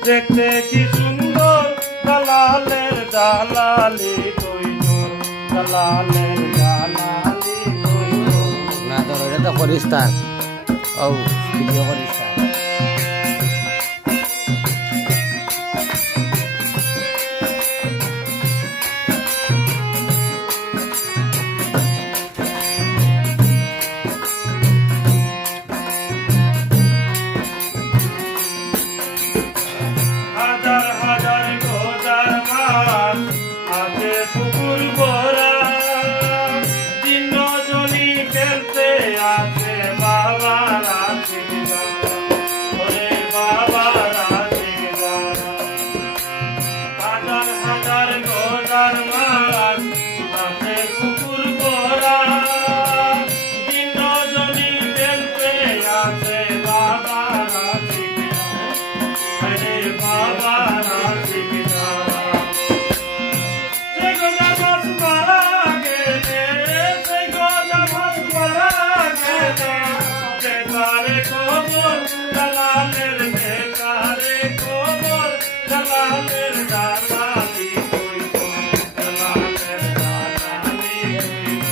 দেখতে কি সুন্দর দালালের দালালি কইল দালালের দালালি কইল না ধরো এটা তো করিস তার ও ভিডিও করিস তার হাজার হাজার গোজার মাছ আছে পুকুর ভরা তিনজনই খেলতে আছে বাবারা ওরে বাবারা হাজার হাজার গোজার মাছ আছে পুকুর ভরা তিনজনই খেলতে আছে বাবারা আরে বাবারা শিখা সে গোজা মাছ মারা গেলে সে গোজা মাছ মারা গেলে বেকারে খবর দালালের বেকারে খবর দালালের দালালি কইব দালালের দালালি কইব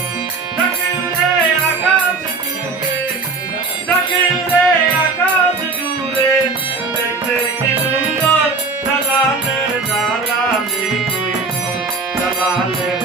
ডাকিলে আকাশ জুড়ে ডাকিলে আকাশ জুড়ে দেখতে কি সুন্দর দালালের দালালি কইব দালালের